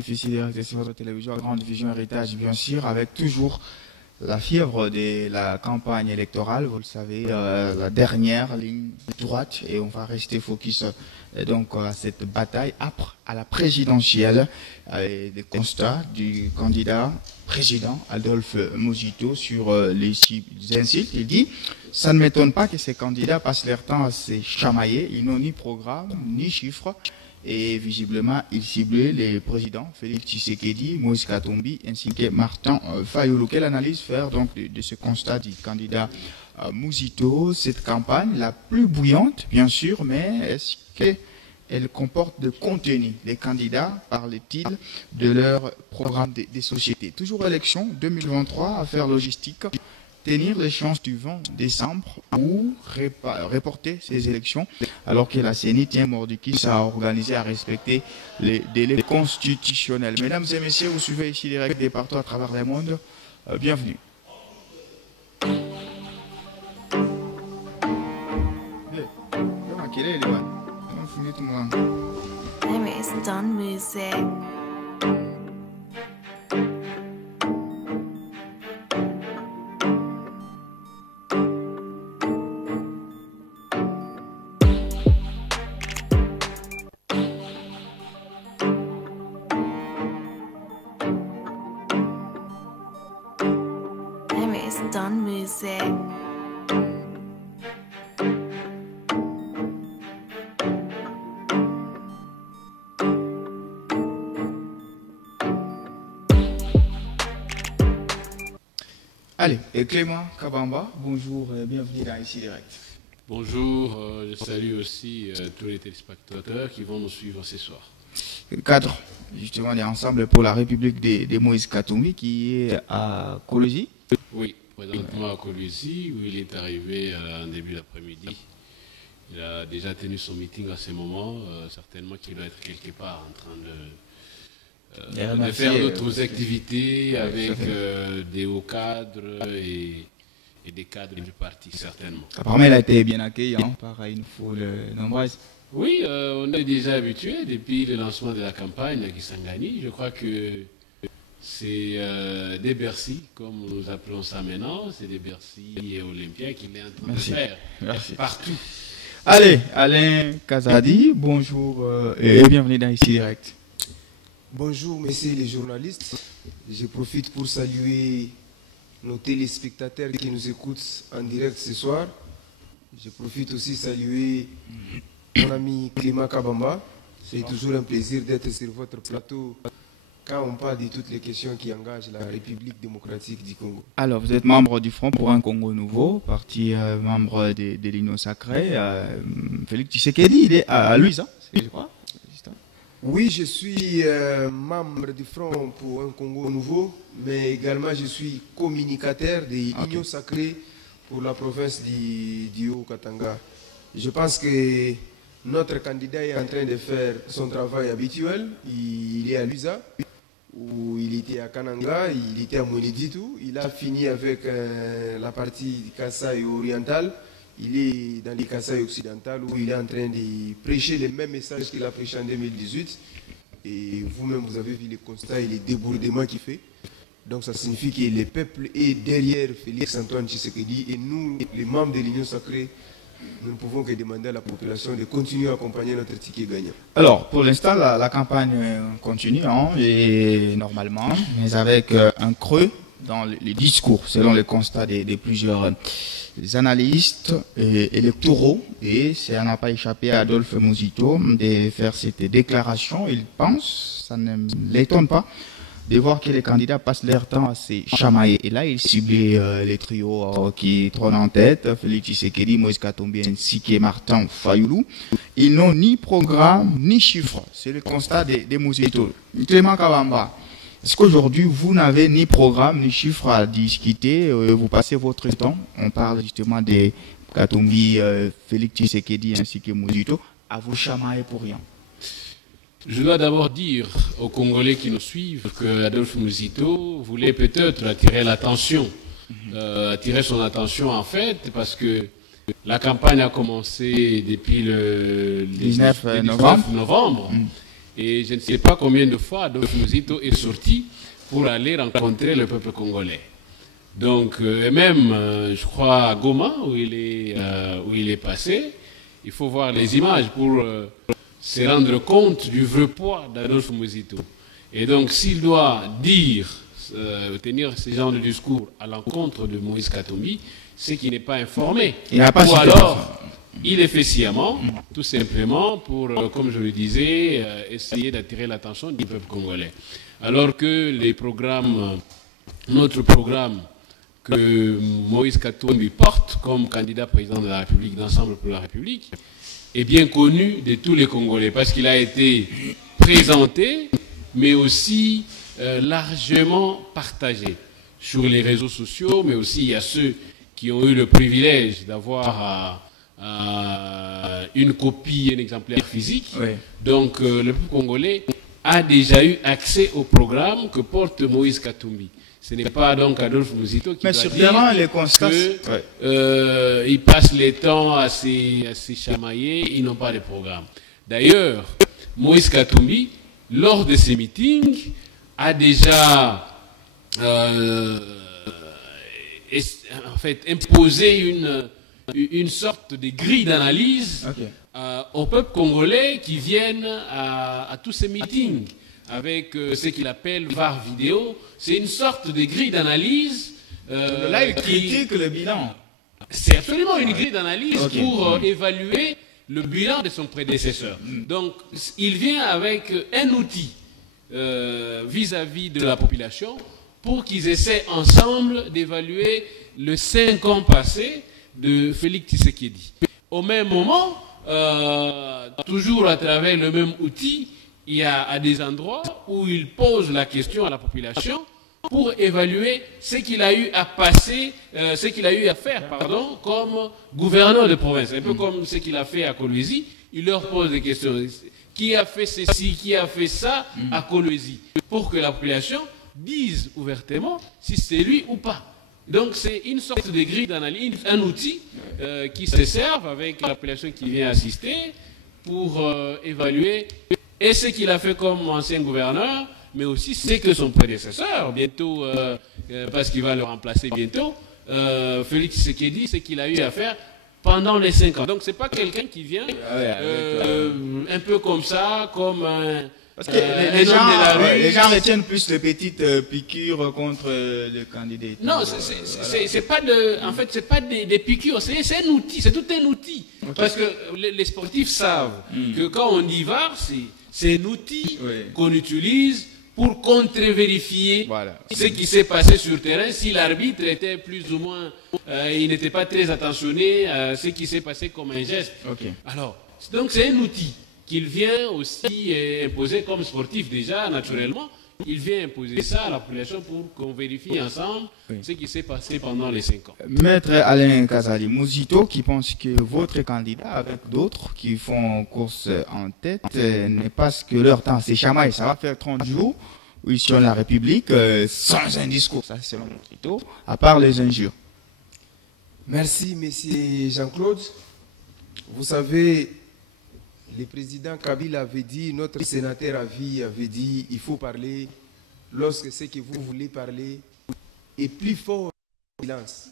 Difficile c'est votre télévision à grande diffusion héritage, bien sûr, avec toujours la fièvre de la campagne électorale, vous le savez, la dernière ligne droite, et on va rester focus donc à cette bataille âpre à la présidentielle, des constats du candidat président Adolphe Muzito sur les insultes. Il dit: ça ne m'étonne pas que ces candidats passent leur temps à se chamailler, ils n'ont ni programme, ni chiffres. Et visiblement, il ciblait les présidents Félix Tshisekedi, Moïse Katumbi ainsi que Martin Fayulu. Quelle analyse faire donc de ce constat du candidat Muzito? Cette campagne la plus bouillante, bien sûr, mais est-ce qu'elle comporte de contenu? Les candidats parlent-ils de leur programme des sociétés? Toujours élection 2023, affaire logistique. Tenir l'échéance du 20 décembre ou reporter ces élections alors que la CENI tient mordicus à organiser, à respecter les délais constitutionnels. Mesdames et messieurs, vous suivez ici direct des partout à travers le monde. Bienvenue. It's done music. It's done music. Allez, et Clément Kabamba, bonjour, bienvenue dans Ici Direct. Bonjour, je salue aussi tous les téléspectateurs qui vont nous suivre ce soir. Cadre, justement, des ensembles pour la République de Moïse Katumbi qui est à Kolwezi. Oui, présentement à Kolwezi, où il est arrivé en début d'après-midi. Il a déjà tenu son meeting à ce moment, certainement qu'il doit être quelque part en train de faire d'autres activités avec des hauts cadres et des cadres du parti, certainement. Apparemment, il a été bien accueilli par une foule nombreuse. Oui, on est déjà habitué depuis le lancement de la campagne à Kisangani. Je crois que c'est des Bercy, comme nous appelons ça maintenant, c'est des Bercy et Olympiens qu'il est en train de faire. Merci. Partout. Allez, Alain Kazadi, bonjour et bienvenue dans Ici Direct. Bonjour, messieurs les journalistes. Je profite pour saluer nos téléspectateurs qui nous écoutent en direct ce soir. Je profite aussi saluer mon ami Clément Kabamba. C'est toujours un plaisir d'être sur votre plateau quand on parle de toutes les questions qui engagent la République démocratique du Congo. Alors, vous êtes membre du Front pour un Congo nouveau, parti membre de l'Union sacrée. Félix Tshisekedi, il est à Luisa, je crois. Oui, je suis membre du Front pour un Congo nouveau, mais également je suis communicateur de l'Union sacrée pour la province du Haut-Katanga. Je pense que notre candidat est en train de faire son travail habituel. Il est à Lusa, où il était à Kananga, il était à Mweneditu. Il a fini avec la partie Kasaï orientale. Il est dans les Kasaï occidentales où il est en train de prêcher les mêmes messages qu'il a prêché en 2018. Et vous-même, vous avez vu les constats et les débordements qu'il fait. Donc ça signifie que le peuple est derrière Félix Antoine Tshisekedi. Et nous, les membres de l'Union sacrée, nous ne pouvons que demander à la population de continuer à accompagner notre ticket gagnant. Alors, pour l'instant, la campagne continue, et normalement, mais avec un creux dans les discours, selon les constats de plusieurs analystes électoraux. Et ça n'a pas échappé à Adolphe Muzito de faire cette déclaration. Il pense, ça ne l'étonne pas, de voir que les candidats passent leur temps à se chamailler. Et là, il ciblait les trios qui trônent en tête, Félix Tshisekedi, Moïse Katumbi ainsi que Martin Fayulu. Ils n'ont ni programme, ni chiffres. C'est le constat des Muzito. Clément Kabamba, est-ce qu'aujourd'hui, vous n'avez ni programme, ni chiffres à discuter? Vous passez votre temps, on parle justement des Katumbi, Félix Tshisekedi ainsi que Muzito, à vous chamailler pour rien. Je dois d'abord dire aux Congolais qui nous suivent que Adolphe Muzito voulait peut-être attirer l'attention, attirer son attention en fait, parce que la campagne a commencé depuis le 19 novembre. Et je ne sais pas combien de fois Adolphe Muzito est sorti pour aller rencontrer le peuple congolais. Donc, et même, je crois, à Goma, où il est passé, il faut voir les images pour se rendre compte du vrai poids d'Adolphe Muzito. Et donc, s'il doit tenir ce genre de discours à l'encontre de Moïse Katumbi, c'est qu'il n'est pas informé. Ou alors, il est fait sciemment, tout simplement, pour, comme je le disais, essayer d'attirer l'attention du peuple congolais. Alors que notre programme que Moïse Katumbi porte comme candidat président de la République, d'Ensemble pour la République, est bien connu de tous les Congolais, parce qu'il a été présenté, mais aussi largement partagé sur les réseaux sociaux, mais aussi il y a ceux qui ont eu le privilège d'avoir une copie, un exemplaire physique. Oui. Donc le peuple congolais a déjà eu accès au programme que porte Moïse Katumbi. Ce n'est pas donc Adolphe Muzito qui va dire les constats, ils passent les temps à se chamailler, ils n'ont pas de programme. D'ailleurs, Moïse Katumbi, lors de ces meetings, a déjà imposé une sorte de grille d'analyse au peuple congolais qui viennent à tous ces meetings, avec ce qu'il appelle VAR vidéo. C'est une sorte de grille d'analyse. Là, il critique le bilan. C'est absolument une grille d'analyse pour évaluer le bilan de son prédécesseur. Donc, il vient avec un outil vis-à-vis de la population pour qu'ils essaient ensemble d'évaluer les 5 ans passés de Félix Tshisekedi. Au même moment, toujours à travers le même outil, il y a à des endroits où il pose la question à la population pour évaluer ce qu'il a eu à passer, ce qu'il a eu à faire, comme gouverneur de province. Un peu comme ce qu'il a fait à Kolwezi. Il leur pose des questions. Qui a fait ceci, qui a fait ça à Kolwezi, pour que la population dise ouvertement si c'est lui ou pas. Donc c'est une sorte de grille d'analyse, un outil qui se serve avec la population qui vient assister pour évaluer et ce qu'il a fait comme ancien gouverneur, mais aussi ce que son prédécesseur, bientôt, parce qu'il va le remplacer bientôt, Félix Tshisekedi, ce qu'il a eu à faire pendant les 5 ans. Donc c'est pas quelqu'un qui vient un peu comme ça, comme parce que les gens retiennent plus les petites piqûres contre le candidat. Non, c'est pas en fait, c'est pas des piqûres, c'est un outil, c'est tout un outil. Parce que les sportifs savent que quand on y va, c'est un outil qu'on utilise pour contre-vérifier ce qui s'est passé sur le terrain, si l'arbitre était plus ou moins, il n'était pas très attentionné à ce qui s'est passé comme un geste. Alors, donc c'est un outil qu'il vient aussi imposer comme sportif déjà, naturellement. Il vient imposer ça à la population pour qu'on vérifie ensemble ce qui s'est passé pendant les 5 ans. Maître Alain Kazali Muzito, qui pense que votre candidat, avec d'autres qui font course en tête, n'est pas ce que leur temps c'est chamaille. Ça va faire 30 jours où ils sont la République sans un discours. Ça, c'est Muzito, à part les injures. Merci, monsieur Jean-Claude. Vous savez, le président Kabila avait dit, notre sénateur à vie avait dit, il faut parler lorsque ce que vous voulez parler est plus fort que le silence.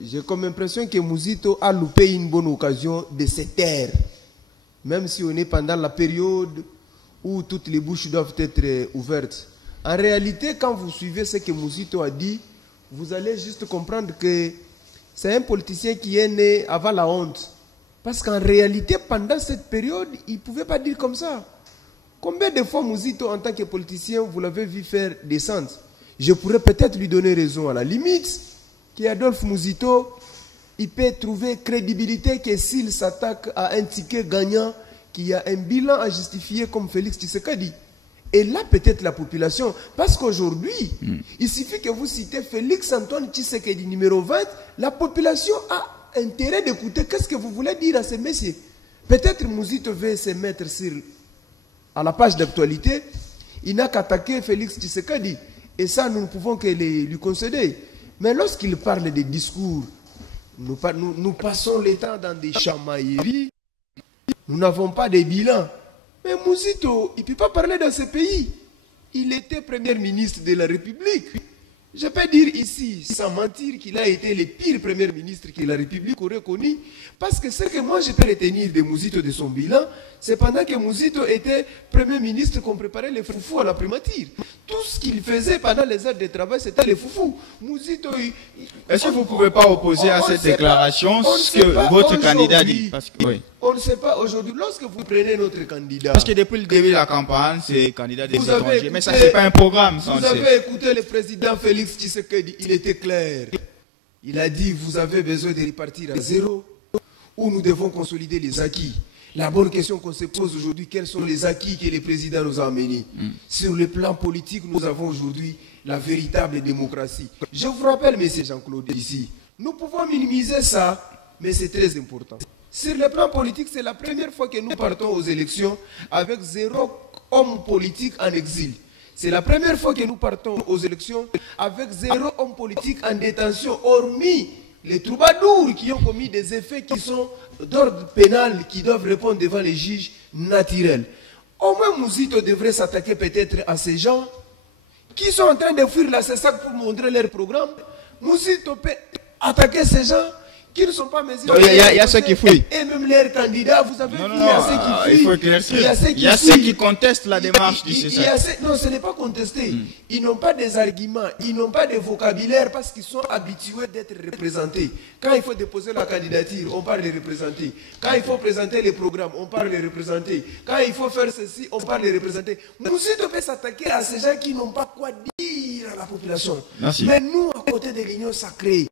J'ai comme impression que Muzito a loupé une bonne occasion de se taire, même si on est pendant la période où toutes les bouches doivent être ouvertes. En réalité, quand vous suivez ce que Muzito a dit, vous allez juste comprendre que c'est un politicien qui est né avant la honte. Parce qu'en réalité, pendant cette période, il ne pouvait pas dire comme ça. Combien de fois Muzito, en tant que politicien, vous l'avez vu faire descendre? Je pourrais peut-être lui donner raison à la limite, qu'Adolphe Muzito, il peut trouver crédibilité que s'il s'attaque à un ticket gagnant, qu'il y a un bilan à justifier comme Félix Tshisekedi. Et là, peut-être la population, parce qu'aujourd'hui, il suffit que vous citez Félix Antoine Tshisekedi numéro 20, la population a intérêt d'écouter qu'est-ce que vous voulez dire à ces messieurs. Peut-être Muzito veut se mettre à la page d'actualité, il n'a qu'attaquer Félix Tshisekedi. Et ça, nous ne pouvons que lui concéder. Mais lorsqu'il parle des discours, nous passons le temps dans des chamailleries, nous n'avons pas de bilan. Mais Mouzito, il ne peut pas parler dans ce pays. Il était Premier ministre de la République. Je peux dire ici, sans mentir, qu'il a été le pire Premier ministre que la République aurait connu. Parce que ce que moi je peux retenir de Mouzito de son bilan, c'est pendant que Mouzito était Premier ministre qu'on préparait les foufous à la primature. Tout ce qu'il faisait pendant les heures de travail, c'était les foufous. Mouzito, est-ce que vous ne pouvez pas opposer à cette déclaration ce que votre candidat dit? Parce que, oui. On ne sait pas aujourd'hui. Lorsque vous prenez notre candidat... Parce que depuis le début de la campagne, c'est candidat des étrangers. Mais ça, ce n'est pas un programme. Vous avez écouté le président Félix Tshisekedi, il était clair. Il a dit, vous avez besoin de repartir à zéro, ou nous devons consolider les acquis. La bonne question qu'on se pose aujourd'hui, quels sont les acquis que le président nous a amenés? Sur le plan politique, nous avons aujourd'hui la véritable démocratie. Je vous rappelle, M. Jean-Claude, ici, nous pouvons minimiser ça, mais c'est très important. Sur le plan politique, c'est la première fois que nous partons aux élections avec 0 homme politique en exil. C'est la première fois que nous partons aux élections avec 0 homme politique en détention, hormis les troubadours qui ont commis des effets qui sont d'ordre pénal, qui doivent répondre devant les juges naturels. Au moins, Mouzito devrait s'attaquer peut-être à ces gens qui sont en train de fuir la CESAC pour montrer leur programme. Mouzito peut attaquer ces gens qui ne sont pas mesurés. Il y a ceux qui fuient. Et même leurs candidats, vous avez vu, il y a ceux qui fuient. Il faut éclaircir. Il y a ceux qui contestent la démarche du CESAC. Non, ce n'est pas contesté. Ils n'ont pas des arguments, ils n'ont pas de vocabulaire parce qu'ils sont habitués d'être représentés. Quand il faut déposer la candidature, on parle de représenter. Quand il faut présenter les programmes, on parle de représenter. Quand il faut faire ceci, on parle de représenter. Nous devons s'attaquer à ces gens qui n'ont pas quoi dire à la population. Merci. Mais nous, à côté de l'Union sacrée,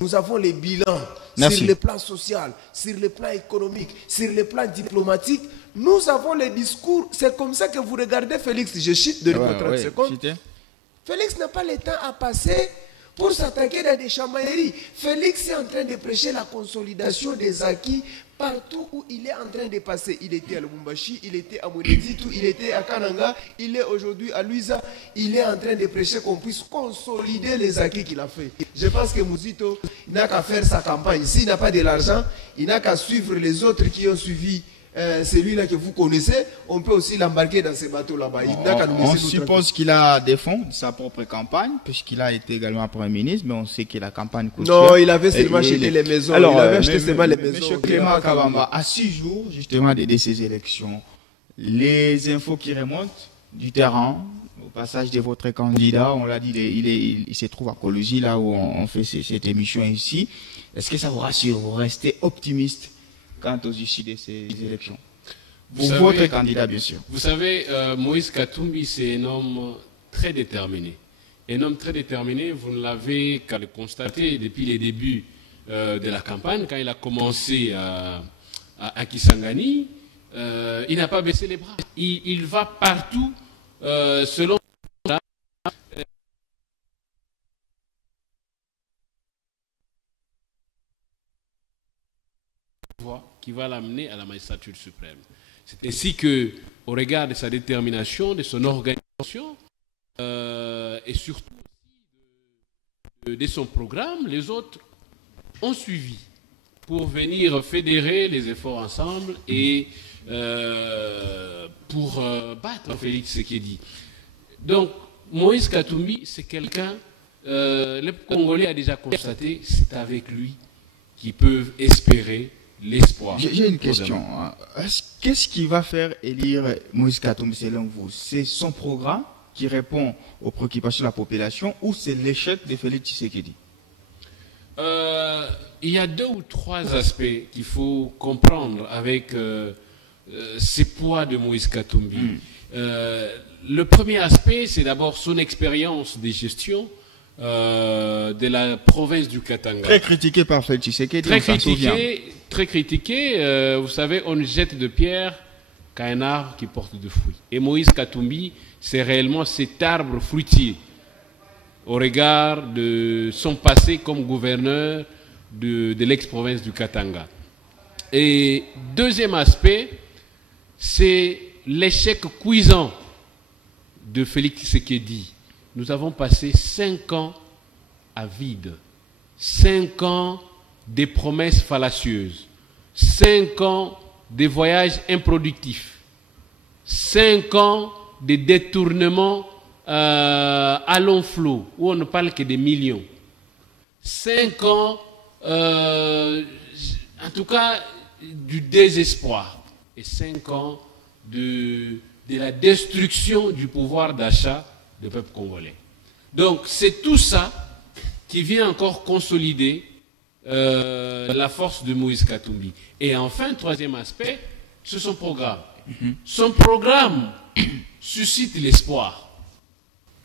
nous avons les bilans. Merci. Sur le plan social, sur le plan économique, sur le plan diplomatique. Nous avons les discours. C'est comme ça que vous regardez Félix. Je chute de 30 secondes. Félix n'a pas le temps à passer pour s'attaquer à des chamailleries. Félix est en train de prêcher la consolidation des acquis partout où il est en train de passer. Il était à Lubumbashi, il était à Moneditu, il était à Kananga, il est aujourd'hui à Luisa. Il est en train de prêcher qu'on puisse consolider les acquis qu'il a fait. Je pense que Mouzito n'a qu'à faire sa campagne. S'il n'a pas de l'argent, il n'a qu'à suivre les autres qui ont suivi celui-là que vous connaissez. On peut aussi l'embarquer dans ces bateaux là-bas. On suppose qu'il a des fonds de sa propre campagne, puisqu'il a été également Premier ministre, mais on sait que la campagne coûte non, cher. Il avait seulement acheté les maisons. Alors, il avait acheté seulement les maisons. Monsieur Clément Kabamba, à 6 jours justement de ces élections, les infos qui remontent du terrain, au passage de votre candidat, on l'a dit, il se trouve à Colosie, là où on fait cette émission ici. Est-ce que ça vous rassure? Vous restez optimiste quant aux issues de ces élections? Pour votre candidat, bien sûr. Vous savez, Moïse Katumbi, c'est un homme très déterminé. Un homme très déterminé, vous ne l'avez qu'à le constater depuis les débuts de la campagne, quand il a commencé à Kisangani, il n'a pas baissé les bras. Il va partout selon la voie qui va l'amener à la magistrature suprême. C'est ainsi que, au regard de sa détermination, de son organisation, et surtout de son programme, les autres ont suivi pour venir fédérer les efforts ensemble et pour battre Félix Tshisekedi. Donc, Moïse Katumbi, c'est quelqu'un, le Congolais a déjà constaté, c'est avec lui qu'ils peuvent espérer l'espoir. J'ai une question. Qu'est-ce qui va faire élire Moïse Katumbi selon vous? C'est son programme qui répond aux préoccupations de la population ou c'est l'échec de Félix Tshisekedi? Il y a 2 ou 3 aspects qu'il faut comprendre avec ces poids de Moïse Katumbi. Le premier aspect, c'est d'abord son expérience de gestion de la province du Katanga. Très critiqué par Félix Tshisekedi. Très critiqué. Vous savez, on ne jette de pierre qu'à un arbre qui porte de fruits. Et Moïse Katumbi, c'est réellement cet arbre fruitier au regard de son passé comme gouverneur de l'ex-province du Katanga. Et deuxième aspect, c'est l'échec cuisant de Félix Tshisekedi. Nous avons passé 5 ans à vide, 5 ans des promesses fallacieuses, 5 ans des voyages improductifs, 5 ans de détournement à long flot, où on ne parle que des millions. 5 ans, en tout cas, du désespoir. Et 5 ans de la destruction du pouvoir d'achat du peuple congolais. Donc, c'est tout ça qui vient encore consolider la force de Moïse Katumbi. Et enfin, troisième aspect, c'est son programme. Son programme suscite l'espoir.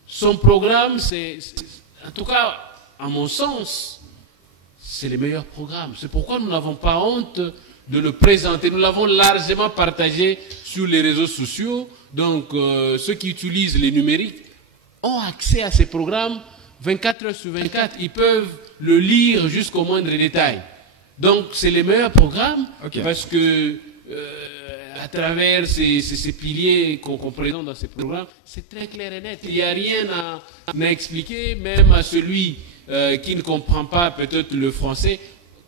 Son programme, c'est, en tout cas, à mon sens, c'est le meilleur programme. C'est pourquoi nous n'avons pas honte de le présenter. Nous l'avons largement partagé sur les réseaux sociaux. Donc, ceux qui utilisent les numériques ont accès à ces programmes 24 heures sur 24. Ils peuvent le lire jusqu'au moindre détail. Donc, c'est le meilleur programme parce que à travers ces piliers qu'on présente dans ces programmes, c'est très clair et net. Il n'y a rien à expliquer, même à celui qui ne comprend pas peut-être le français.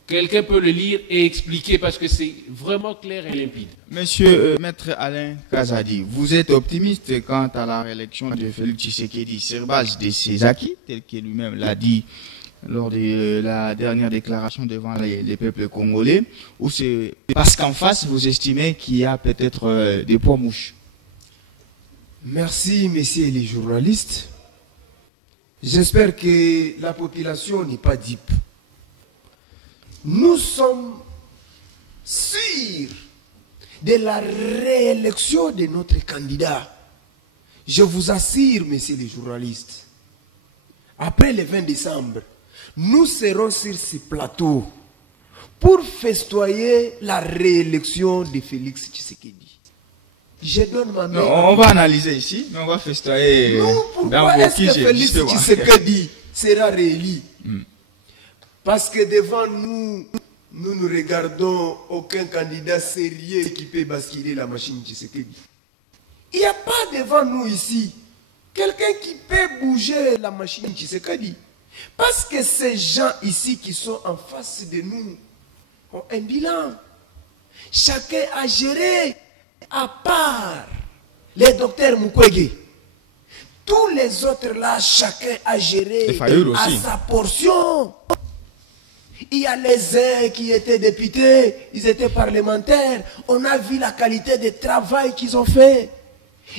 Quelqu'un peut le lire et expliquer parce que c'est vraiment clair et limpide. Monsieur Maître Alain Kazadi, vous êtes optimiste quant à la réélection de Félix Tshisekedi sur base de ses acquis, tel qu'il lui-même l'a dit lors de la dernière déclaration devant les peuples congolais, ou c'est parce qu'en face, vous estimez qu'il y a peut-être des poids mouches? Merci, messieurs les journalistes. J'espère que la population n'est pas dupe. Nous sommes sûrs de la réélection de notre candidat. Je vous assure, messieurs les journalistes, après le 20 décembre, nous serons sur ce plateau pour festoyer la réélection de Félix Tshisekedi. Je donne ma main. Non, on va analyser ici, mais on va festoyer. Pourquoi est-ce que Félix Tshisekedi sera réélu? Parce que devant nous, nous ne regardons aucun candidat sérieux qui peut basculer la machine Tshisekedi. Il n'y a pas devant nous ici quelqu'un qui peut bouger la machine Tshisekedi. Parce que ces gens ici qui sont en face de nous ont un bilan. Chacun a géré à part les docteurs Mukwege. Tous les autres là, chacun a géré à sa portion. Il y a les uns qui étaient députés, ils étaient parlementaires. On a vu la qualité de travail qu'ils ont fait.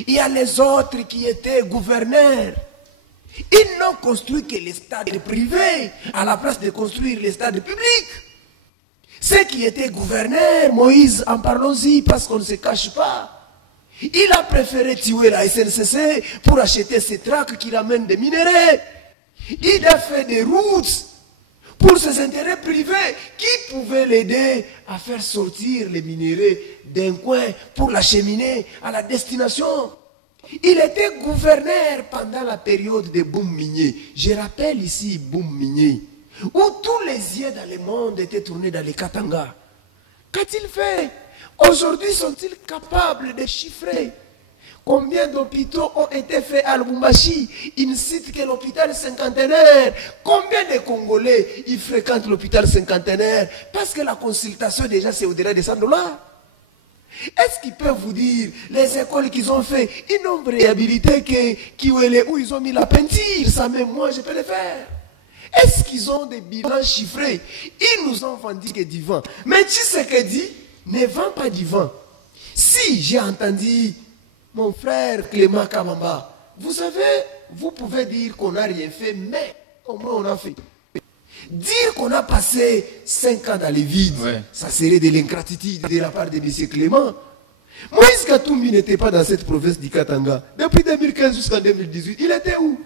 Il y a les autres qui étaient gouverneurs. Ils n'ont construit que les stades privés à la place de construire les stades publics. Ceux qui étaient gouverneurs, Moïse, en parlons-y parce qu'on ne se cache pas. Il a préféré tuer la SNCC pour acheter ces tracts qui ramènent des minerais. Il a fait des routes pour ses intérêts privés qui pouvaient l'aider à faire sortir les minéraux d'un coin pour l'acheminer à la destination. Il était gouverneur pendant la période de boom minier. Je rappelle ici boom minier, où tous les yeux dans le monde étaient tournés dans les Katanga. Qu'a-t-il fait? Aujourd'hui, sont-ils capables de chiffrer combien d'hôpitaux ont été faits à Lubumbashi? Il ne cite que l'hôpital cinquantenaire. Combien de Congolais ils fréquentent l'hôpital cinquantenaire? Parce que la consultation déjà c'est au-delà de $100. Est-ce qu'ils peuvent vous dire les écoles qu'ils ont fait, ils n'ont réhabilité que où ils ont mis la peinture? Ça même moi je peux le faire. Est-ce qu'ils ont des bilans chiffrés? Ils nous ont vendu que du vent. Mais Tshisekedi ne vend pas du vent. Si j'ai entendu mon frère Clément Kamamba, vous savez, vous pouvez dire qu'on n'a rien fait, mais au moins on a fait. Dire qu'on a passé 5 ans dans les vides, ça serait de l'ingratitude de la part de M. Clément. Moïse Katumbi n'était pas dans cette province du Katanga. Depuis 2015 jusqu'en 2018, il était où?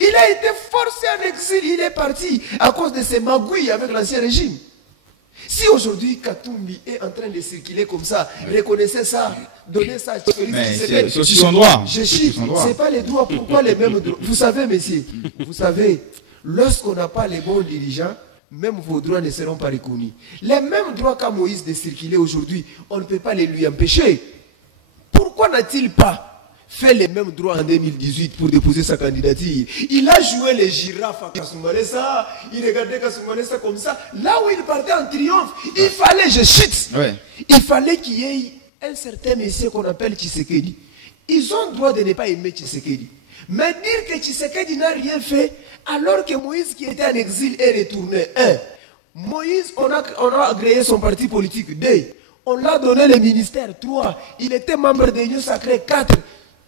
Il a été forcé en exil, il est parti à cause de ses magouilles avec l'ancien régime. Si aujourd'hui Katumbi est en train de circuler comme ça, reconnaissez ça, donnez ça à Félix Tshisekedi. C'est aussi son droit. Je chie, ce n'est pas les droits, pourquoi les mêmes droits? Vous savez, messieurs, vous savez, lorsqu'on n'a pas les bons dirigeants, même vos droits ne seront pas reconnus. Les mêmes droits qu'a Moïse de circuler aujourd'hui, on ne peut pas les lui empêcher. Pourquoi n'a-t-il pas fait les mêmes droits en 2018 pour déposer sa candidature? Il a joué les girafes à Kasumbalesa, il regardait Kasumbalesa comme ça. Là où il partait en triomphe, il fallait, il fallait qu'il y ait un certain monsieur qu'on appelle Tshisekedi. Ils ont le droit de ne pas aimer Tshisekedi. Mais dire que Tshisekedi n'a rien fait, alors que Moïse qui était en exil est retourné. Moïse, on a agréé son parti politique. 2. On l'a donné le ministère. 3. Il était membre de l'Union sacrée. 4.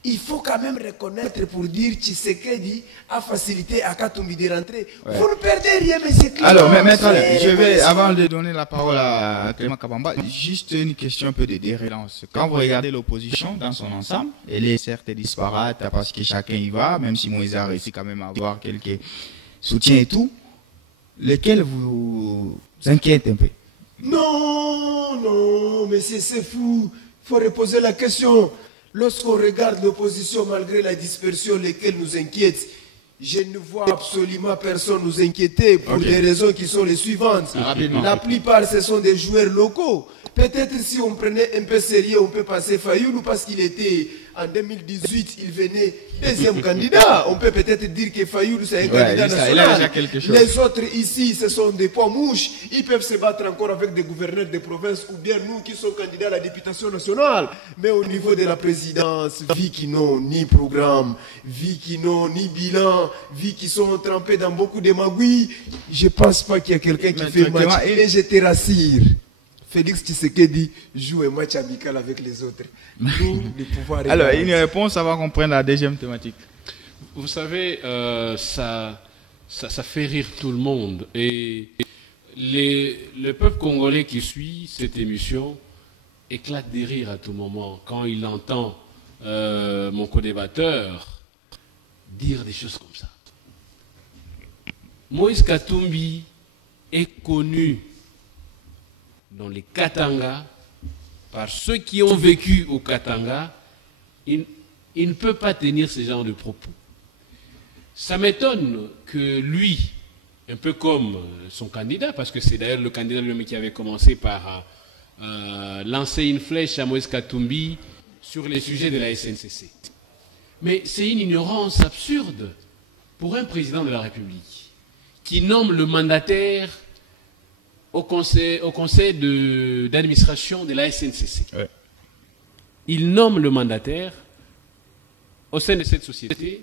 Il faut quand même reconnaître pour dire Tshisekedi a facilité à Katumbi de rentrer. Ouais. Vous ne perdez rien, monsieur Clément. Alors, maître, je vais, avant de donner la parole à Clément Kabamba, juste une question un peu de dérélance. Quand vous regardez l'opposition dans son ensemble, elle est certes disparate parce que chacun y va, même si Moïse a réussi quand même à avoir quelques soutiens et tout, lesquels vous inquiètent un peu? Non, monsieur, c'est fou. Il faut reposer la question. Lorsqu'on regarde l'opposition, malgré la dispersion, lesquelles nous inquiètent, je ne vois absolument personne nous inquiéter pour des raisons qui sont les suivantes. La plupart, ce sont des joueurs locaux. Peut-être si on prenait un peu sérieux, on peut passer Fayoulou parce qu'il était, en 2018, il venait deuxième candidat. On peut peut-être dire que Fayoulou, c'est un candidat national. Les autres ici, ce sont des poids mouches. Ils peuvent se battre encore avec des gouverneurs de province ou bien nous qui sommes candidats à la députation nationale. Mais au niveau de la présidence, vu qu'ils n'ont ni programme, vu qu'ils n'ont ni bilan, vu qu'ils sont trempés dans beaucoup de magouilles, je ne pense pas qu'il y a quelqu'un qui fait match. Et je te rassure. Félix Tshisekedi joue un match amical avec les autres. Alors, une réponse avant qu'on prenne la deuxième thématique. Vous savez, ça fait rire tout le monde. Et le peuple congolais qui suit cette émission éclate de rire à tout moment quand il entend mon co-débatteur dire des choses comme ça. Moïse Katumbi est connu dans les Katanga, par ceux qui ont vécu au Katanga, il ne peut pas tenir ce genre de propos. Ça m'étonne que lui, un peu comme son candidat, parce que c'est d'ailleurs le candidat lui-même qui avait commencé par lancer une flèche à Moïse Katumbi sur les sujets de la SNCC. Mais c'est une ignorance absurde pour un président de la République qui nomme le mandataire au conseil d'administration de la SNCC. Ouais. Il nomme le mandataire au sein de cette société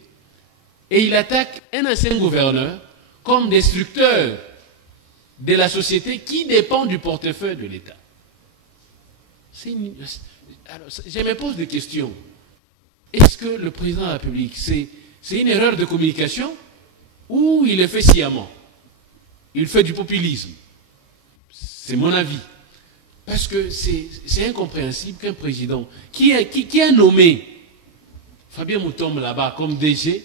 et il attaque un ancien gouverneur comme destructeur de la société qui dépend du portefeuille de l'État. Alors, je me pose des questions. Est-ce que le président de la République, c'est une erreur de communication ou il est fait sciemment? Il fait du populisme. C'est mon avis. Parce que c'est incompréhensible qu'un président qui a nommé Fabien Moutombe là-bas comme DG,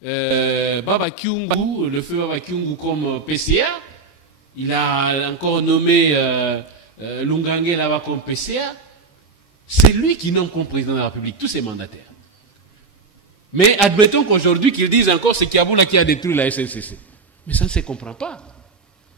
Baba Kyungu, le feu Baba Kyungu comme PCA, il a encore nommé Lungange là-bas comme PCA, c'est lui qui nomme comme président de la République tous ses mandataires. Mais admettons qu'aujourd'hui qu'ils disent encore c'est Kiaboula qui a détruit la SNCC. Mais ça ne se comprend pas.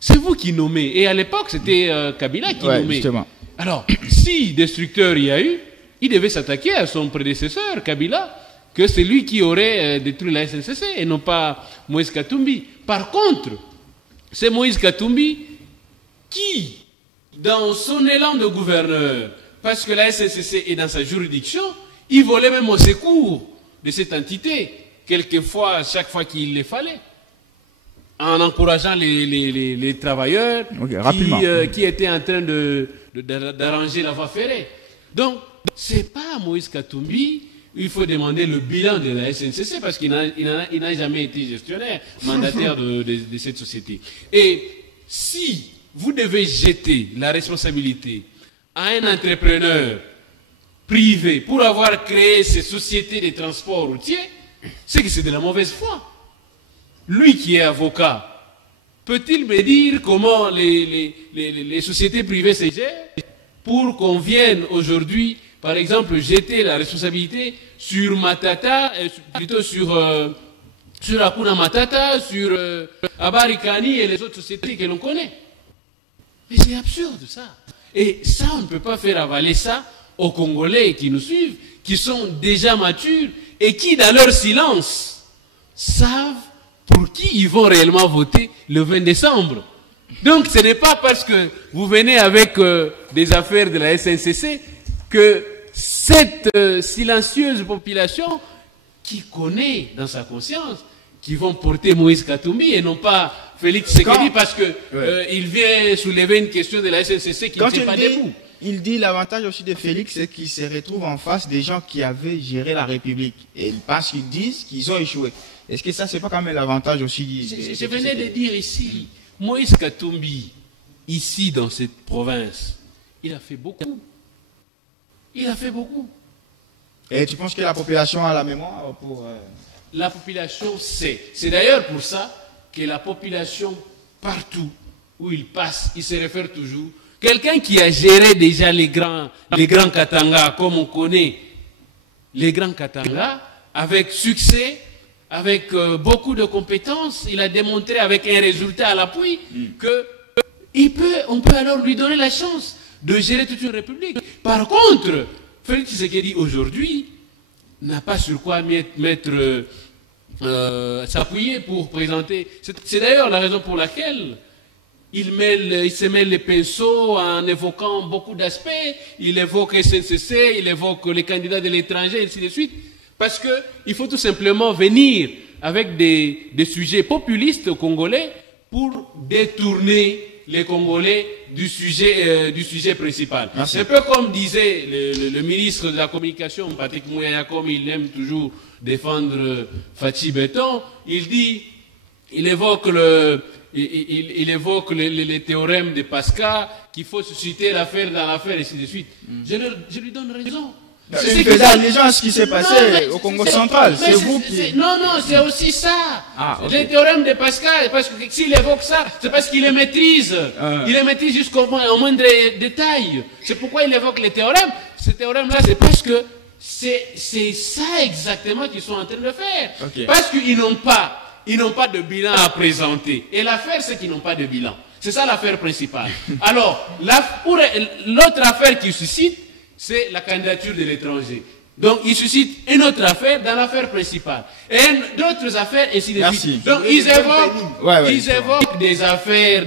C'est vous qui nommez. Et à l'époque, c'était Kabila qui nommait. Justement. Alors, si destructeur il y a eu, il devait s'attaquer à son prédécesseur, Kabila, que c'est lui qui aurait détruit la SNCC et non pas Moïse Katumbi. Par contre, c'est Moïse Katumbi qui, dans son élan de gouverneur, parce que la SNCC est dans sa juridiction, il volait même au secours de cette entité, quelquefois, chaque fois qu'il le fallait, en encourageant les travailleurs qui étaient en train d'arranger la voie ferrée. Donc, ce n'est pas à Moïse Katumbi, il faut demander le bilan de la SNCC parce qu'il n'a jamais été gestionnaire, mandataire de cette société. Et si vous devez jeter la responsabilité à un entrepreneur privé pour avoir créé ces sociétés de transport routier, c'est que c'est de la mauvaise foi. Lui qui est avocat, peut-il me dire comment les sociétés privées se gèrent pour qu'on vienne aujourd'hui, par exemple, jeter la responsabilité sur Matata, plutôt sur Hakuna Matata, sur Abarikani et les autres sociétés que l'on connaît? Mais c'est absurde ça. Et ça, on ne peut pas faire avaler ça aux Congolais qui nous suivent, qui sont déjà matures et qui, dans leur silence, savent pour qui ils vont réellement voter le 20 décembre. Donc ce n'est pas parce que vous venez avec des affaires de la SNCC que cette silencieuse population qui connaît dans sa conscience, qui vont porter Moïse Katumbi et non pas Félix Tshisekedi parce que il vient soulever une question de la SNCC qui ne tient pas debout. Il dit l'avantage aussi de Félix, c'est qu'il se retrouve en face des gens qui avaient géré la République. Et parce qu'ils disent qu'ils ont échoué. Est-ce que ça, c'est pas quand même l'avantage aussi Je venais de dire ici, Moïse Katumbi, ici dans cette province, il a fait beaucoup. Il a fait beaucoup. Et tu penses que la population a la mémoire pour... La population sait. C'est d'ailleurs pour ça que la population, partout où il passe, il se réfère toujours. Quelqu'un qui a géré déjà les grands Katanga, comme on connaît les grands Katanga, avec succès, avec beaucoup de compétences, il a démontré avec un résultat à l'appui que on peut alors lui donner la chance de gérer toute une république. Par contre, Félix Tshisekedi aujourd'hui n'a pas sur quoi s'appuyer pour présenter. C'est d'ailleurs la raison pour laquelle il se mêle les pinceaux en évoquant beaucoup d'aspects. Il évoque SNCC, il évoque les candidats de l'étranger, et ainsi de suite. Parce qu'il faut tout simplement venir avec des sujets populistes congolais pour détourner les Congolais du sujet principal. C'est un peu comme disait le ministre de la Communication, Patrick Mouyaya, comme il aime toujours défendre Fatih Béton. Il évoque les théorèmes de Pascal, qu'il faut susciter l'affaire dans l'affaire, et ainsi de suite. Je lui donne raison. C'est une allégeance ce qui s'est passé au Congo central. C'est vous qui... Non, c'est aussi ça. Okay. Les théorèmes de Pascal, parce que s'il évoque ça, c'est parce qu'il les maîtrise. Il les maîtrise jusqu'au moindre détail. C'est pourquoi il évoque les théorèmes. Ces théorèmes-là, c'est parce que c'est ça exactement qu'ils sont en train de faire. Okay. Parce qu'ils n'ont pas de bilan à présenter. Et l'affaire, c'est qu'ils n'ont pas de bilan. C'est ça l'affaire principale. Alors, l'autre affaire qui suscite, c'est la candidature de l'étranger. Donc, il suscite une autre affaire dans l'affaire principale. Et d'autres affaires, et ainsi de suite. Donc, ils évoquent des affaires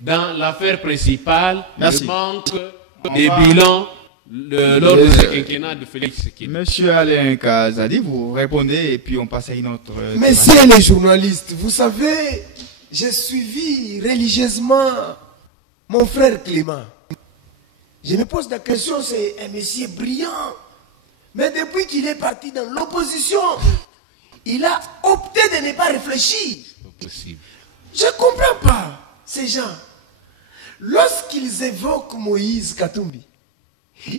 dans l'affaire principale. Le manque des bilans lors de ce quinquennat de Félix Tshisekedi. Monsieur Alain Kazadi, vous répondez et puis on passe à une autre... Messieurs les journalistes, vous savez, j'ai suivi religieusement mon frère Clément. Je me pose la question, c'est un monsieur brillant. Mais depuis qu'il est parti dans l'opposition, il a opté de ne pas réfléchir. Pas possible. Je ne comprends pas ces gens. Lorsqu'ils évoquent Moïse Katumbi,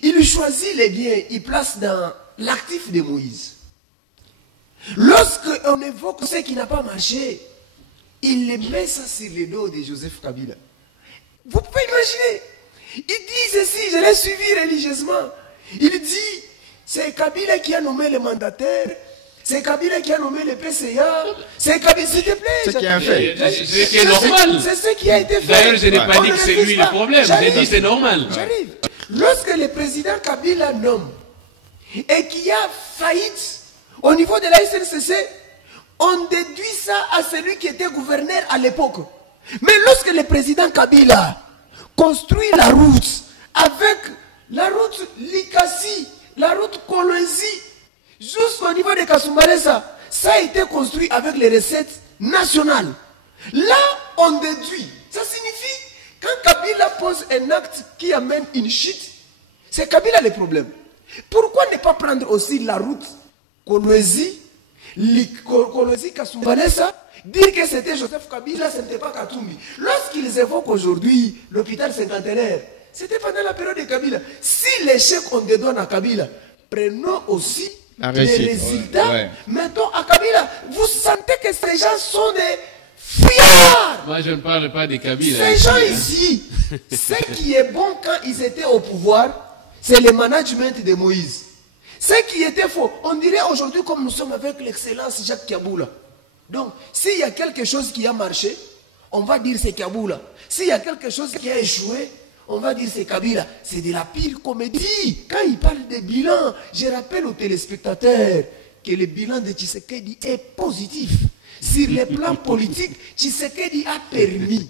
ils choisissent les biens, ils placent dans l'actif de Moïse. Lorsqu'on évoque ce qui n'a pas marché, ils les mettent ça sur les dos de Joseph Kabila. Vous pouvez imaginer. Il dit ceci, je l'ai suivi religieusement. Il dit, c'est Kabila qui a nommé les mandataires, c'est Kabila qui a nommé les PCA, c'est Kabila, s'il te plaît. C'est qui a fait. C'est normal. C'est ce qui a été fait. D'ailleurs, je n'ai pas dit que c'est lui le problème, j'ai dit c'est normal. J'arrive. Lorsque le président Kabila nomme et qu'il y a faillite au niveau de la SNCC, on déduit ça à celui qui était gouverneur à l'époque. Mais lorsque le président Kabila construit la route avec la route Likasi, la route Kolwezi, jusqu'au niveau de Kasumbalesa, ça a été construit avec les recettes nationales. Là, on déduit. Ça signifie, quand Kabila pose un acte qui amène une chute, c'est Kabila le problème. Pourquoi ne pas prendre aussi la route Kolwezi, Kasumbalesa, dire que c'était Joseph Kabila, ce n'était pas Katumbi. Lorsqu'ils évoquent aujourd'hui l'hôpital cinquantenaire, c'était pendant la période de Kabila. Si l'échec on dédouane à Kabila, prenons aussi les résultats, mettons à Kabila. Vous sentez que ces gens sont des fuyards. Moi, je ne parle pas de Kabila. Ces gens ici, ce qui est bon quand ils étaient au pouvoir, c'est le management de Moïse. Ce qui était faux, on dirait aujourd'hui comme nous sommes avec l'excellence Jacques Kaboula. Donc, s'il y a quelque chose qui a marché, on va dire c'est Kaboula. S'il y a quelque chose qui a échoué, on va dire c'est Kabila. C'est de la pire comédie. Quand il parle de bilan, je rappelle aux téléspectateurs que le bilan de Tshisekedi est positif. Sur le plan politique, Tshisekedi a permis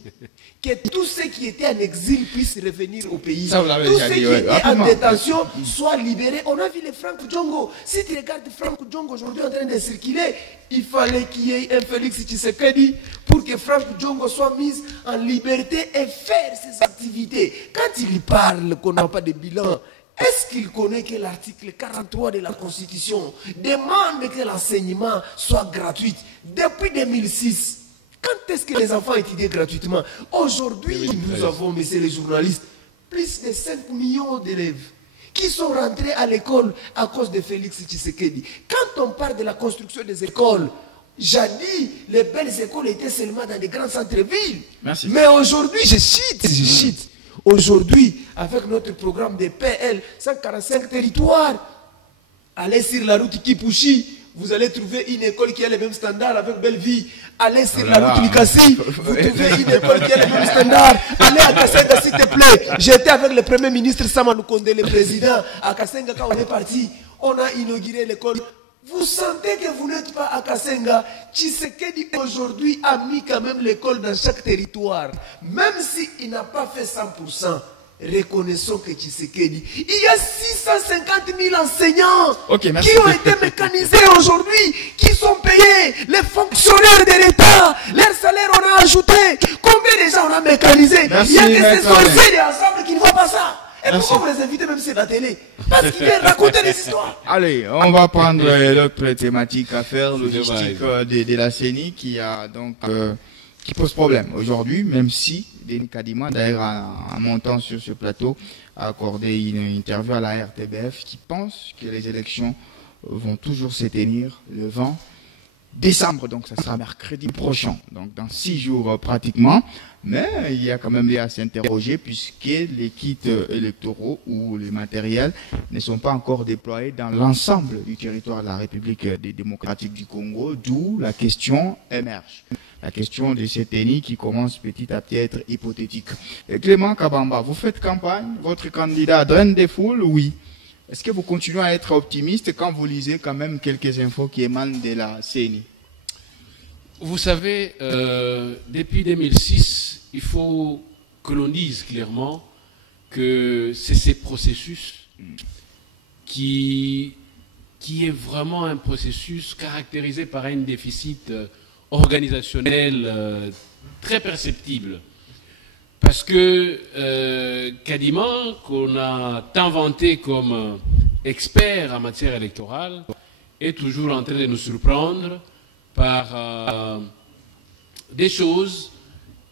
que tous ceux qui étaient en exil puissent revenir au pays. Ça, vous l'avez Tous déjà ceux dit, qui ouais. étaient Rapidement. en détention soient libérés. On a vu les Franck Djongo. Si tu regardes Franck Djongo aujourd'hui en train de circuler, il fallait qu'il y ait un Félix Tshisekedi pour que Franck Djongo soit mis en liberté et faire ses activités. Quand il parle qu'on n'a pas de bilan, est-ce qu'il connaît que l'article 43 de la Constitution demande que l'enseignement soit gratuit depuis 2006? Quand est-ce que les enfants étudient gratuitement? Aujourd'hui, nous avons, messieurs les journalistes, plus de 5 millions d'élèves qui sont rentrés à l'école à cause de Félix Tshisekedi. Quand on parle de la construction des écoles, jadis, les belles écoles étaient seulement dans des grands centres-villes. Merci. Mais aujourd'hui, je chite. Aujourd'hui, avec notre programme de PL, 145 territoires, allez sur la route Kipushi, vous allez trouver une école qui a les mêmes standards avec Belleville. Allez sur la route Likasi, vous trouvez une école qui a les mêmes standards. Allez à Kassenga, s'il te plaît. J'étais avec le Premier ministre Sama Lukonde, le président. À Kassenga, quand on est parti, on a inauguré l'école. Vous sentez que vous n'êtes pas à Kassenga. Tshisekedi aujourd'hui a mis quand même l'école dans chaque territoire. Même s'il n'a pas fait 100%. Reconnaissons que Tshisekedi, il y a 650 000 enseignants qui ont été mécanisés aujourd'hui, qui sont payés, les fonctionnaires de l'État, leurs salaires on a ajouté. Combien de gens on a mécanisé? Merci, il y a que ces Maître sorciers ensemble qui ne voient pas ça. Et Merci. pourquoi vous les invitez même sur la télé? Parce qu'ils viennent raconter des histoires. Allez, on va prendre l'autre thématique à faire, logistique de la CENI qui a donc qui pose problème aujourd'hui, même si Denis Kadima, d'ailleurs en montant sur ce plateau, a accordé une interview à la RTBF qui pense que les élections vont toujours se tenir le 20 décembre, donc ça sera mercredi prochain, donc dans 6 jours pratiquement. Mais il y a quand même lieu à s'interroger puisque les kits électoraux ou les matériels ne sont pas encore déployés dans l'ensemble du territoire de la République démocratique du Congo, d'où la question émerge. La question de cette CENI qui commence petit à petit à être hypothétique. Et Clément Kabamba, vous faites campagne, votre candidat draine des foules, oui. Est-ce que vous continuez à être optimiste quand vous lisez quand même quelques infos qui émanent de la CENI? Vous savez, depuis 2006, il faut que l'on dise clairement que c'est ces processus qui est vraiment un processus caractérisé par un déficit organisationnel très perceptible. Parce que Kadima, qu'on a tant vanté comme expert en matière électorale, est toujours en train de nous surprendre par des choses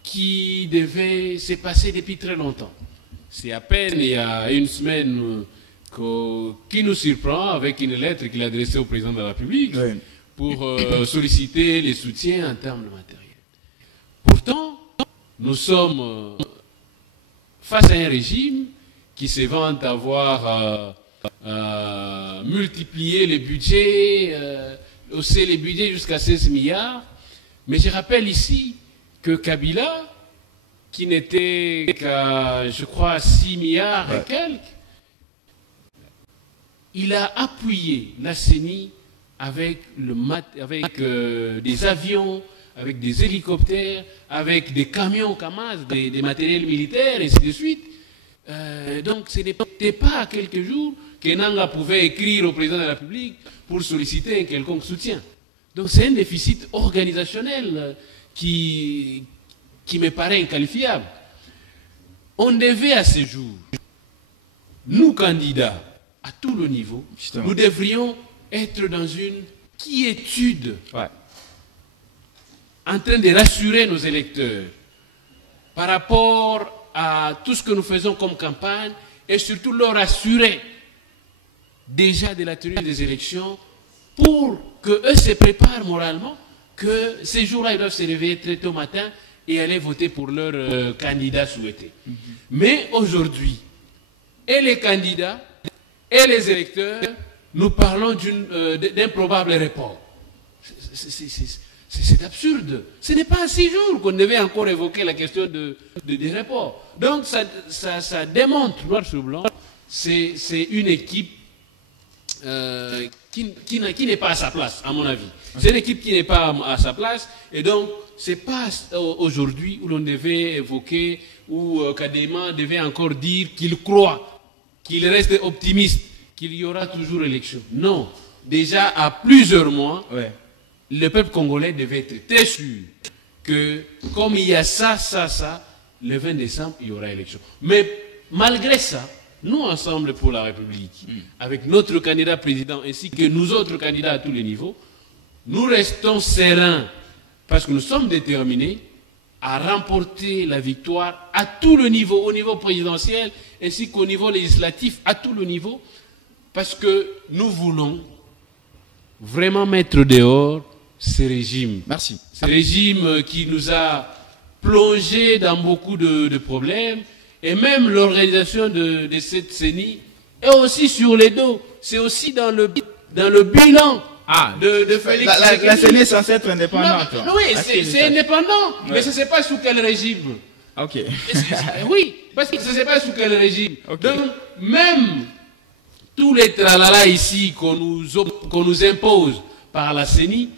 qui devaient se passer depuis très longtemps. C'est à peine il y a une semaine qu'il nous surprend avec une lettre qu'il a adressée au président de la République pour solliciter les soutiens en termes de matériel. Pourtant, nous sommes face à un régime qui se vante avoir multiplié les budgets, hausser les budgets jusqu'à 16 milliards. Mais je rappelle ici que Kabila, qui n'était qu'à, je crois, 6 milliards et quelques, il a appuyé la CENI avec des avions, avec des hélicoptères, avec des camions Kamaz, des matériels militaires, et ainsi de suite. Donc ce n'était pas à quelques jours que Nanga pouvait écrire au président de la République pour solliciter un quelconque soutien. Donc c'est un déficit organisationnel qui me paraît inqualifiable. On devait à ce jour, nous candidats, à tout le niveau, nous devrions être dans une quiétude en train de rassurer nos électeurs par rapport à tout ce que nous faisons comme campagne et surtout leur assurer déjà de la tenue des élections pour qu'eux se préparent moralement, que ces jours-là, ils doivent se réveiller très tôt matin et aller voter pour leur candidat souhaité. Mais aujourd'hui, et les candidats et les électeurs, nous parlons d'un probable report. C'est absurde. Ce n'est pas à 6 jours qu'on devait encore évoquer la question de report. Donc ça démontre, noir sur blanc, c'est une équipe qui n'est pas à sa place, à mon avis. C'est une équipe qui n'est pas à sa place. Et donc, c'est pas aujourd'hui où l'on devait évoquer, où Kadema devait encore dire qu'il croit, qu'il reste optimiste, qu'il y aura toujours élection. Non. Déjà, à plusieurs mois, le peuple congolais devait être très sûr que, comme il y a ça, le 20 décembre, il y aura élection. Mais malgré ça, nous, Ensemble pour la République, avec notre candidat président ainsi que nous autres candidats à tous les niveaux, nous restons sereins parce que nous sommes déterminés à remporter la victoire à tout le niveau, au niveau présidentiel ainsi qu'au niveau législatif, à tout le niveau, parce que nous voulons vraiment mettre dehors ce régime. Merci. Ce régime qui nous a plongé dans beaucoup de problèmes. Et même l'organisation de cette CENI est aussi sur les dos. C'est aussi dans le bilan de Félix. La CENI est censée être indépendante. Non, oui, c'est indépendant. Mais ça ne sait pas sous quel régime. Ok. Oui, parce que ça ne sait pas sous quel régime. Donc, même tous les tralala ici qu'on nous impose par la CENI,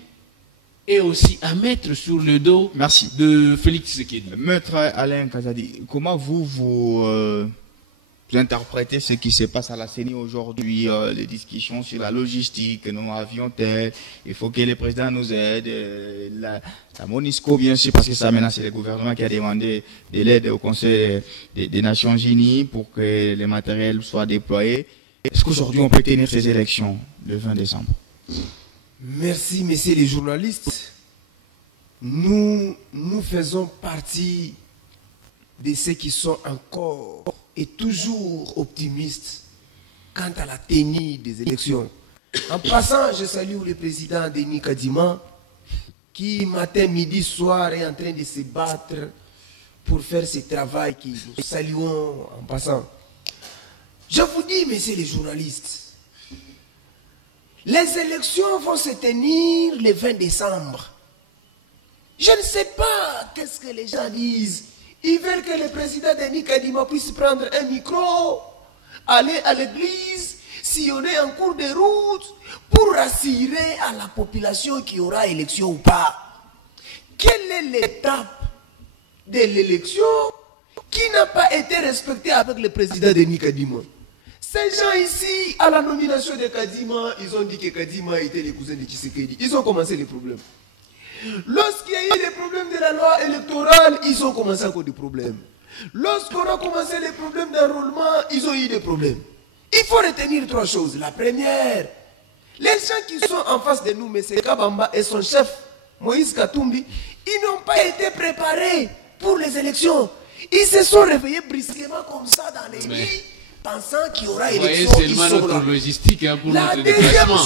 et aussi à mettre sur le dos de Félix Tshisekedi. Maître Alain Kazadi, comment vous interprétez ce qui se passe à la CENI aujourd'hui, les discussions sur la logistique, nos avions tels, il faut que le président nous aide, la MONUSCO bien sûr, parce que ça maintenant c'est le gouvernement qui a demandé de l'aide au Conseil des Nations Unies pour que les matériels soient déployés. Est-ce qu'aujourd'hui on peut tenir ces élections le 20 décembre? Merci, messieurs les journalistes. Nous faisons partie de ceux qui sont encore et toujours optimistes quant à la tenue des élections. En passant, je salue le président Denis Kadima, qui matin, midi, soir est en train de se battre pour faire ce travail que nous saluons en passant. Je vous dis, messieurs les journalistes, les élections vont se tenir le 20 décembre. Je ne sais pas qu'est-ce que les gens disent. Ils veulent que le président Denis Kadima puisse prendre un micro, aller à l'église, sillonner en cours de route pour rassurer à la population qu'il y aura élection ou pas. Quelle est l'étape de l'élection qui n'a pas été respectée avec le président Denis Kadima? Ces gens ici, à la nomination de Kadima, ils ont dit que Kadima était le cousin de Tshisekedi. Ils ont commencé les problèmes. Lorsqu'il y a eu les problèmes de la loi électorale, ils ont commencé encore des problèmes. Lorsqu'on a commencé les problèmes d'enrôlement, ils ont eu des problèmes. Il faut retenir trois choses. La première, les gens qui sont en face de nous, M. Kabamba et son chef, Moïse Katumbi, ils n'ont pas été préparés pour les élections. Ils se sont réveillés brusquement comme ça dans les lits, pensant qu'il y aura élection. Vous voyez seulement notre logistique pour notre déplacement.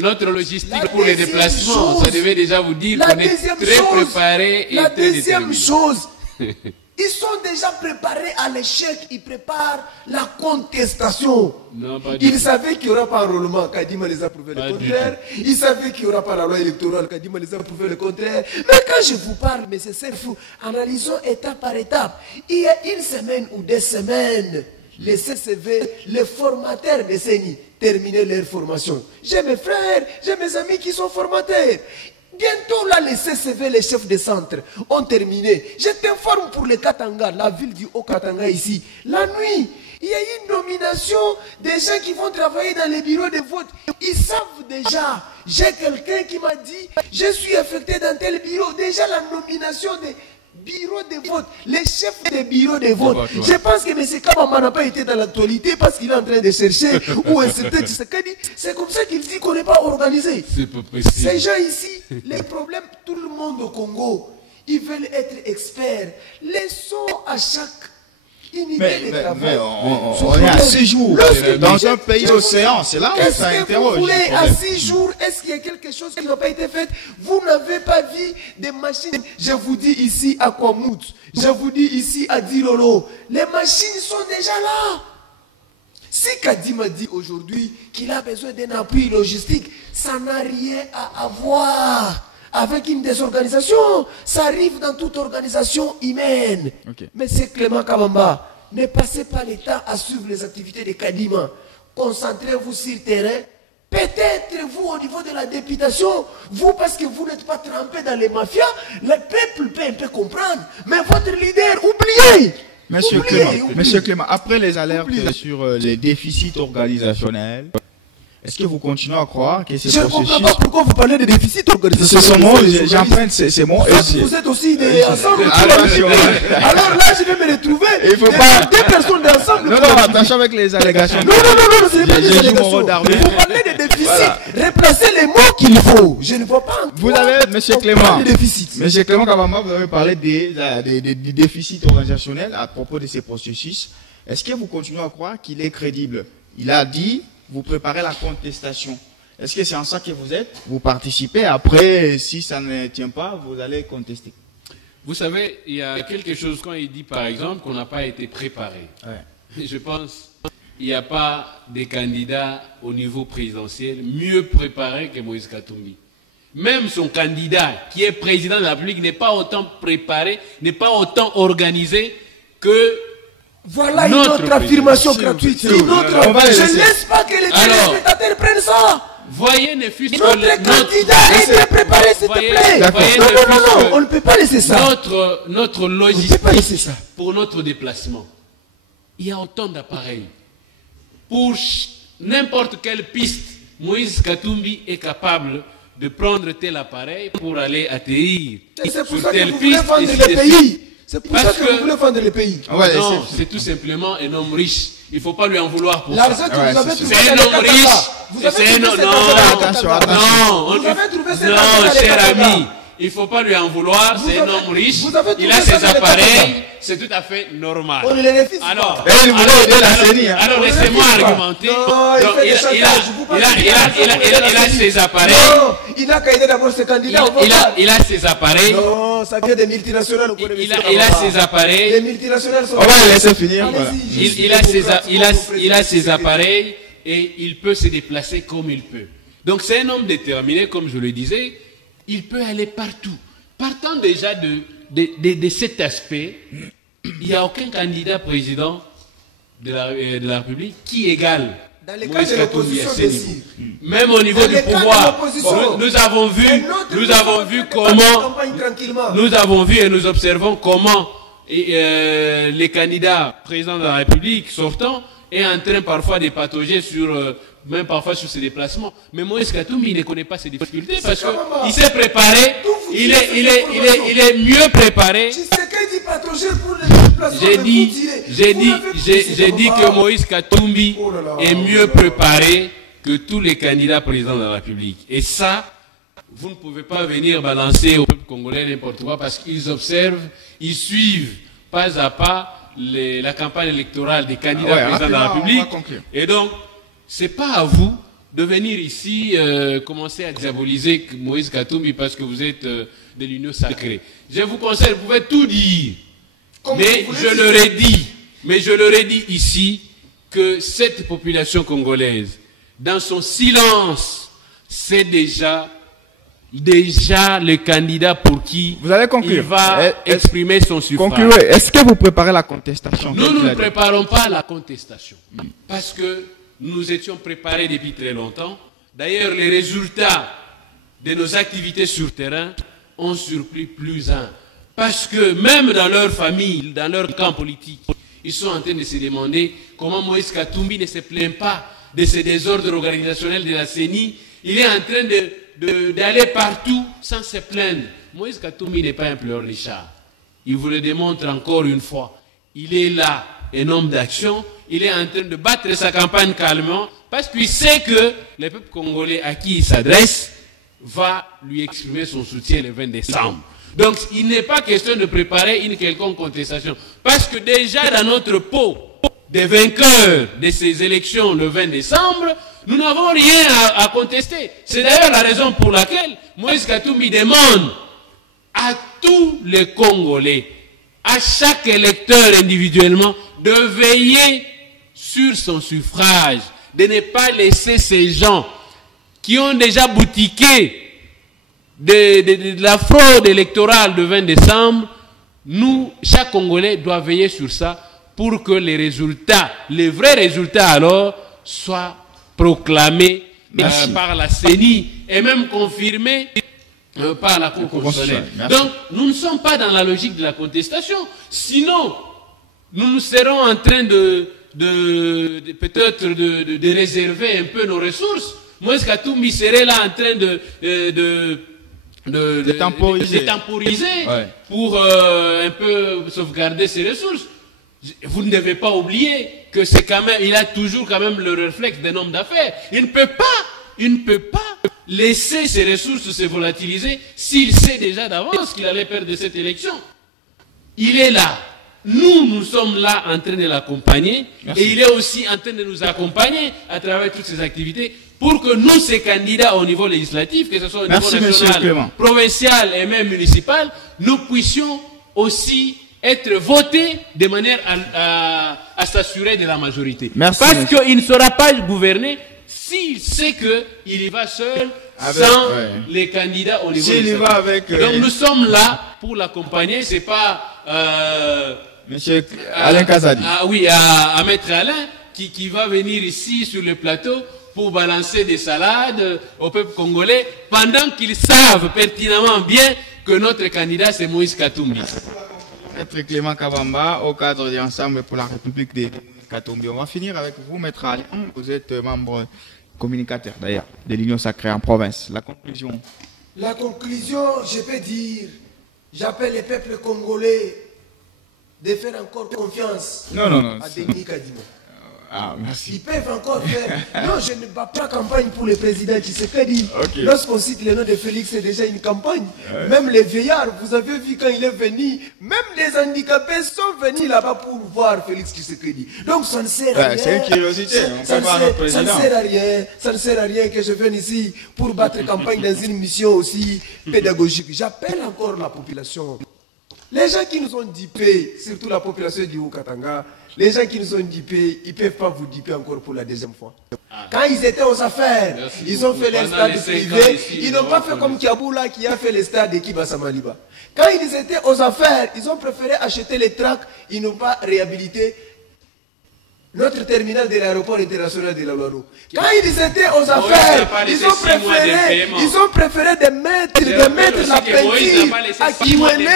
Notre logistique pour les déplacements, ça devait déjà vous dire qu'on est très préparé et la très deuxième déterminé. chose, ils sont déjà préparés à l'échec, ils préparent la contestation. Non, pas du Ils tout. savaient qu'il n'y aura pas enrôlement, Kadima les a prouvé le Pas du contraire. Ils savaient qu'il n'y aura pas la loi électorale, Kadima les a prouvé le contraire. Mais quand je vous parle, mais c'est fou, analysons étape par étape. Il y a une semaine ou 2 semaines, les CCV, les formateurs de CENI, terminaient leur formation. J'ai mes frères, j'ai mes amis qui sont formateurs. Bientôt là, les CCV, les chefs de centre, ont terminé. Je t'informe pour le Katanga, la ville du Haut-Katanga ici. La nuit, il y a une nomination des gens qui vont travailler dans les bureaux de vote. Ils savent déjà. J'ai quelqu'un qui m'a dit, je suis affecté dans tel bureau. Déjà la nomination des bureaux de vote, les chefs des bureaux de vote. Je pense que M. Kabamba n'a pas été dans l'actualité parce qu'il est en train de chercher où est certain Tshisekedi. C'est comme ça qu'il dit qu'on n'est pas organisé. C'est pas possible. Ces gens ici, les problèmes, tout le monde au Congo, ils veulent être experts. Laissons à chaque unité de travail. Mais on est à 6 jours dans un pays océan, c'est là où Qu'est-ce ça que interroge. vous voulez le à problème. 6 jours? Est-ce qu'il y a quelque chose qui n'a pas été fait? Vous n'avez pas vu des machines. Je vous dis ici à Kwamout, je vous dis ici à Dilolo, les machines sont déjà là. Si Kadima dit aujourd'hui qu'il a besoin d'un appui logistique, ça n'a rien à voir avec une désorganisation. Ça arrive dans toute organisation humaine. Ok. Monsieur Clément Kabamba, ne passez pas le temps à suivre les activités de Kadima. concentrez-vous sur le terrain. Peut-être vous, au niveau de la députation, vous, parce que vous n'êtes pas trempé dans les mafias, le peuple peut un peu comprendre. Mais votre leader, oubliez. Monsieur Clément, après les alertes sur les déficits organisationnels, est-ce que vous continuez à croire que c'est Je ne comprends pas pourquoi vous parlez de déficit organisationnel. Ce sont mots, j'emprunte ces mots. Vous êtes aussi ensemble. Alors là, je vais me retrouver. Il faut pas. Deux personnes d'ensemble. Non, attention avec les allégations. Non, ce n'est pas des allégations. Vous parlez de déficit. Replacez les mots qu'il faut. Je ne vois pas. Vous avez, monsieur Clément, monsieur Clément Kabamba, vous avez parlé des déficits organisationnels à propos de ces processus. Est-ce que vous continuez à croire qu'il est crédible? Il a dit, vous préparez la contestation. Est-ce que c'est en ça que vous êtes? Vous participez, après, si ça ne tient pas, vous allez contester. Vous savez, il y a quelque chose quand il dit, par exemple, qu'on n'a pas été préparé. Ouais. Je pense qu'il n'y a pas des candidats au niveau présidentiel mieux préparés que Moïse Katumbi. Même son candidat, qui est président de la République, n'est pas autant préparé, n'est pas autant organisé que voilà une autre affirmation gratuite. Je ne laisse pas que les téléspectateurs prennent ça. Voyez Nefus. Notre candidat est bien préparé, s'il te plaît. Non, on ne peut pas laisser ça. Notre logistique pour notre déplacement. Il y a autant d'appareils. Pour n'importe quelle piste, Moïse Katumbi est capable de prendre tel appareil pour aller atterrir sur telle piste. C'est pour ça que vous voulez vendre le pays. Non, c'est tout simplement un homme riche. Il ne faut pas lui en vouloir pour ça. L'argent que vous avez trouvé, c'est un homme riche. C'est un homme. Non, cher ami. Il ne faut pas lui en vouloir, c'est un homme riche, il a ses appareils, c'est tout à fait normal. Alors laissez-moi argumenter. Il a ses appareils. Il a qu'à aider d'abord ses candidats. Il a ses appareils. Non, ça vient des multinationales. Il a ses appareils. Les multinationales sont... On va laisser finir. Il a ses appareils et il peut se déplacer comme il peut. Donc c'est un homme déterminé, comme je le disais. Il peut aller partout. Partant déjà de cet aspect, il n'y a aucun candidat président de la République qui égale Moïse Katumbi à ce niveau. Même au niveau du pouvoir, nous avons vu comment, nous avons vu et nous observons comment les candidats présidents de la République sortants est en train parfois de patauger même parfois sur ses déplacements. Mais Moïse Katumbi ne connaît pas ses difficultés parce qu'il s'est préparé, il est mieux préparé. J'ai dit que Moïse Katumbi est mieux préparé que tous les candidats présidents de la République. Et ça, vous ne pouvez pas venir balancer au peuple congolais n'importe quoi parce qu'ils observent, ils suivent pas à pas la campagne électorale des candidats présidents de la République. Et donc, c'est pas à vous de venir ici commencer à diaboliser Moïse Katumbi parce que vous êtes de l'union sacrée. Je vous conseille, vous pouvez tout dire. Mais je leur ai dit ici que cette population congolaise, dans son silence, c'est déjà le candidat pour qui il va exprimer son suffrage. Concluez. Est-ce que vous préparez la contestation? Nous ne préparons pas la contestation. Parce que nous étions préparés depuis très longtemps. D'ailleurs, les résultats de nos activités sur terrain ont surpris plus un. Parce que même dans leur famille, dans leur camp politique, ils sont en train de se demander comment Moïse Katumbi ne se plaint pas de ces désordres organisationnels de la CENI. Il est en train d'aller partout sans se plaindre. Moïse Katumbi n'est pas un pleurnichard. Il vous le démontre encore une fois. Il est là, un homme d'action. Il est en train de battre sa campagne calmement parce qu'il sait que le peuple congolais à qui il s'adresse va lui exprimer son soutien le 20 décembre. Donc il n'est pas question de préparer une quelconque contestation. Parce que déjà dans notre pot des vainqueurs de ces élections le 20 décembre, nous n'avons rien à contester. C'est d'ailleurs la raison pour laquelle Moïse Katumbi demande à tous les Congolais, à chaque électeur individuellement, de veiller sur son suffrage, de ne pas laisser ces gens qui ont déjà boutiqué de la fraude électorale de 20 décembre. Nous, chaque Congolais doit veiller sur ça pour que les résultats, les vrais résultats alors, soit proclamé Merci. par la CENI et même confirmé par la Cour constitutionnelle. Donc, nous ne sommes pas dans la logique de la contestation. Sinon, nous serons en train peut-être de réserver un peu nos ressources. Moïse Katumbi serait là en train de temporiser Ouais. pour un peu sauvegarder ses ressources. Vous ne devez pas oublier que c'est quand même, il a toujours quand même le réflexe d'un homme d'affaires. Il ne peut pas laisser ses ressources se volatiliser s'il sait déjà d'avance qu'il allait perdre cette élection. Il est là. Nous sommes là en train de l'accompagner et il est aussi en train de nous accompagner à travers toutes ces activités pour que nous, ces candidats au niveau législatif, que ce soit au niveau national, provincial et même municipal, nous puissions aussi être votés de manière à s'assurer de la majorité. Merci, parce qu'il ne sera pas gouverné s'il sait qu'il y va seul, sans les candidats au niveau législatif. Donc nous sommes là pour l'accompagner, c'est pas... Monsieur Alain Kazadi. À Maître Alain, qui va venir ici sur le plateau pour balancer des salades au peuple congolais, pendant qu'ils savent pertinemment bien que notre candidat c'est Moïse Katumbi. Maître Clément Kabamba, au cadre de l'Ensemble pour la République de Katumbi. On va finir avec vous, Maître Alain. Vous êtes membre communicateur d'ailleurs de l'Union sacrée en province. La conclusion. La conclusion, je peux dire, j'appelle les peuples congolais de faire encore confiance à Denis Kadima. Ah, merci. Ils peuvent encore faire. Non, je ne bats pas campagne pour le président Tshisekedi. Okay. Lorsqu'on cite le nom de Félix, c'est déjà une campagne. Même les vieillards, vous avez vu quand il est venu, même les handicapés sont venus là-bas pour voir Félix Tshisekedi. Donc ça ne sert à rien. C'est une curiosité. Ça ne sert à rien. Ça ne sert à rien que je vienne ici pour battre campagne dans une mission aussi pédagogique. J'appelle encore la population. Les gens qui nous ont dupés, surtout la population du Haut-Katanga, les gens qui nous ont dupés, ils ne peuvent pas vous duper encore pour la deuxième fois. Quand ils étaient aux affaires, ils ont fait les stades privés, ils n'ont pas fait comme Kiaboula qui a fait les stades de Kibasamaliba. Quand ils étaient aux affaires, ils ont préféré acheter les tracts, ils n'ont pas réhabilité notre terminal de l'aéroport international de la Loireau. Quand ils étaient aux affaires, ils ont préféré de mettre la peinture à Kiwele.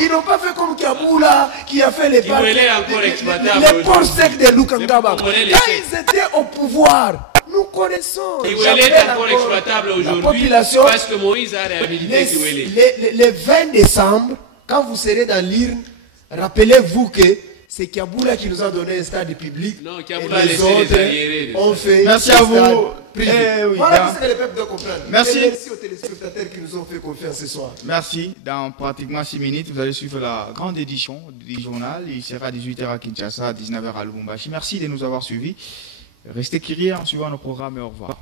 Ils n'ont pas fait comme Kiaboula qui a fait les ports secs de Lukangaba. Quand ils étaient au pouvoir, nous connaissons. Kiwele est encore exploitable aujourd'hui parce que Moïse a réhabilité Kiwele. Le 20 décembre, quand vous serez dans l'Irne, rappelez-vous que c'est Kiaboula qui nous a donné un stade public. Non, Kiaboula a laissé les arriérés. On fait. Merci à vous. Voilà ce que le peuple doit comprendre. Merci. Et merci aux téléspectateurs qui nous ont fait confiance ce soir. Merci. Dans pratiquement 6 minutes, vous allez suivre la grande édition du journal. Il sera à 18h à Kinshasa, à 19h à Lubumbashi. Merci de nous avoir suivis. Restez curieux en suivant nos programmes et au revoir.